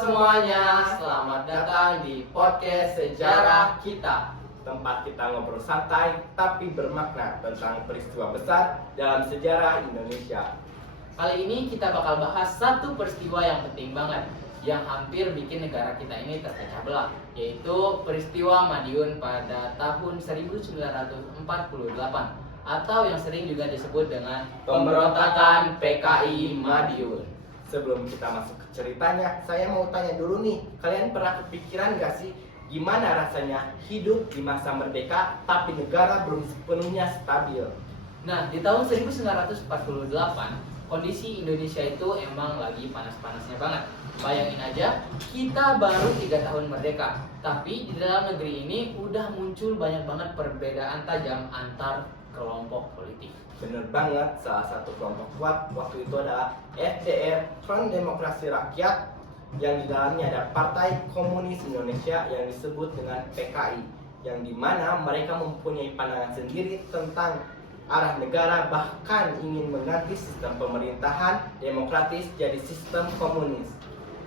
semuanya, selamat datang di podcast Sejarah Kita. Tempat kita ngobrol santai tapi bermakna tentang peristiwa besar dalam sejarah Indonesia. Kali ini kita bakal bahas satu peristiwa yang penting banget, yang hampir bikin negara kita ini terpecah belah, yaitu peristiwa Madiun pada tahun 1948, atau yang sering juga disebut dengan pemberontakan PKI Madiun. Sebelum kita masuk ke ceritanya, saya mau tanya dulu nih, kalian pernah kepikiran gak sih gimana rasanya hidup di masa merdeka tapi negara belum sepenuhnya stabil? Nah, di tahun 1948, kondisi Indonesia itu emang lagi panas-panasnya banget. Bayangin aja, kita baru 3 tahun merdeka, tapi di dalam negeri ini udah muncul banyak banget perbedaan tajam antar kelompok politik. Bener banget, salah satu kelompok kuat waktu itu adalah FDR, Front Demokrasi Rakyat, yang di dalamnya ada Partai Komunis Indonesia yang disebut dengan PKI, yang dimana mereka mempunyai pandangan sendiri tentang arah negara, bahkan ingin mengganti sistem pemerintahan demokratis jadi sistem komunis.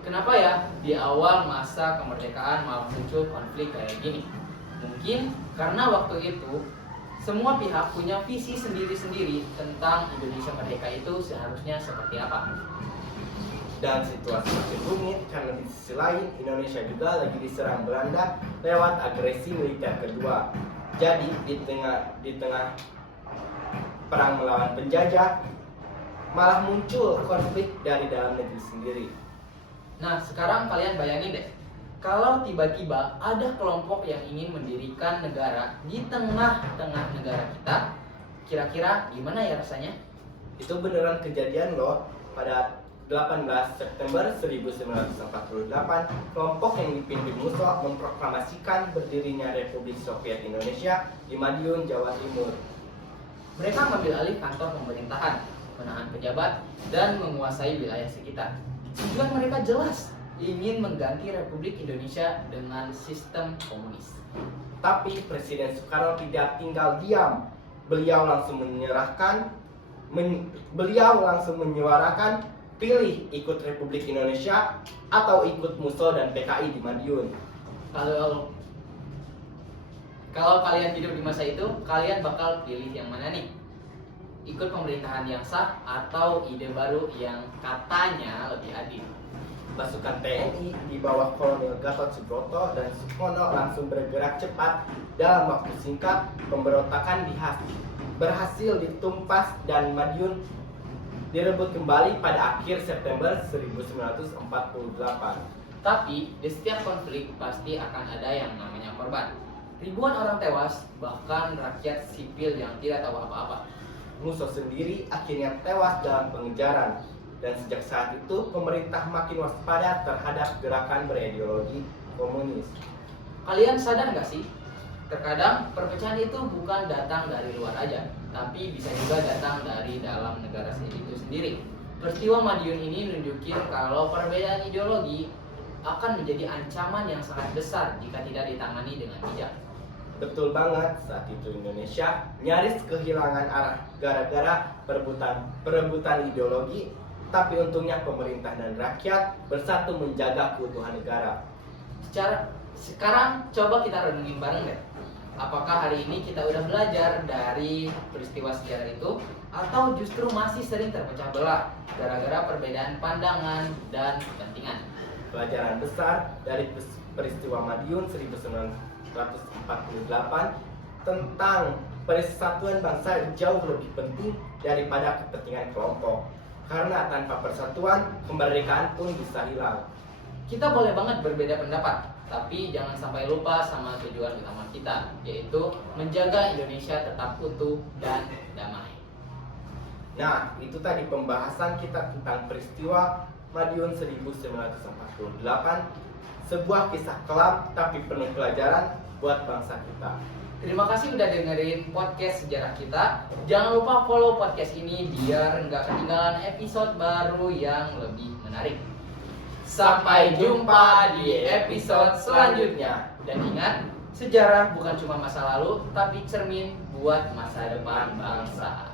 Kenapa ya di awal masa kemerdekaan malah muncul konflik kayak gini? Mungkin karena waktu itu semua pihak punya visi sendiri-sendiri tentang Indonesia merdeka itu seharusnya seperti apa. Dan situasi makin rumit karena di sisi lain Indonesia juga lagi diserang Belanda lewat agresi militer kedua. Jadi di tengah perang melawan penjajah malah muncul konflik dari dalam negeri sendiri. Nah, sekarang kalian bayangin deh, kalau tiba-tiba ada kelompok yang ingin mendirikan negara di tengah-tengah negara kita, kira-kira gimana ya rasanya? Itu beneran kejadian loh. Pada 18 September 1948, kelompok yang dipimpin Musso memproklamasikan berdirinya Republik Soviet Indonesia di Madiun, Jawa Timur. Mereka mengambil alih kantor pemerintahan, menahan pejabat, dan menguasai wilayah sekitar. Tujuan mereka jelas, ingin mengganti Republik Indonesia dengan sistem komunis. Tapi Presiden Soekarno tidak tinggal diam. Beliau langsung menyuarakan pilih ikut Republik Indonesia atau ikut Musso dan PKI di Madiun. Kalau kalian hidup di masa itu, kalian bakal pilih yang mana nih? Ikut pemerintahan yang sah atau ide baru yang katanya lebih adil? Pasukan TNI di bawah Kolonel Gatot Subroto dan Supono langsung bergerak cepat. Dalam waktu singkat, pemberontakan berhasil ditumpas dan Madiun direbut kembali pada akhir September 1948. Tapi di setiap konflik pasti akan ada yang namanya korban. Ribuan orang tewas, bahkan rakyat sipil yang tidak tahu apa-apa. Musso sendiri akhirnya tewas dalam pengejaran. Dan sejak saat itu, pemerintah makin waspada terhadap gerakan berideologi komunis. Kalian sadar nggak sih? Terkadang perpecahan itu bukan datang dari luar aja, tapi bisa juga datang dari dalam negara itu sendiri. Peristiwa Madiun ini nunjukin kalau perbedaan ideologi akan menjadi ancaman yang sangat besar jika tidak ditangani dengan bijak. Betul banget, saat itu Indonesia nyaris kehilangan arah gara-gara perebutan ideologi. Tapi untungnya pemerintah dan rakyat bersatu menjaga keutuhan negara. Sekarang coba kita renungin bareng deh. Apakah hari ini kita udah belajar dari peristiwa sejarah itu, atau justru masih sering terpecah belah gara-gara perbedaan pandangan dan kepentingan? Pelajaran besar dari peristiwa Madiun 1948 tentang persatuan bangsa jauh lebih penting daripada kepentingan kelompok. Karena tanpa persatuan, kemerdekaan pun bisa hilang. Kita boleh banget berbeda pendapat, tapi jangan sampai lupa sama tujuan utama kita, yaitu menjaga Indonesia tetap utuh dan damai. Nah, itu tadi pembahasan kita tentang peristiwa Madiun 1948, sebuah kisah kelam tapi penuh pelajaran buat bangsa kita. Terima kasih udah dengerin podcast sejarah kita. Jangan lupa follow podcast ini biar nggak ketinggalan episode baru yang lebih menarik. Sampai jumpa di episode selanjutnya. Dan ingat, sejarah bukan cuma masa lalu, tapi cermin buat masa depan bangsa.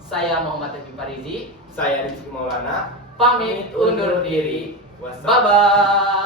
Saya Muhammad Taufik Farizi. Saya Rizky Maulana. Pamit undur diri. Wassalam. Bye bye.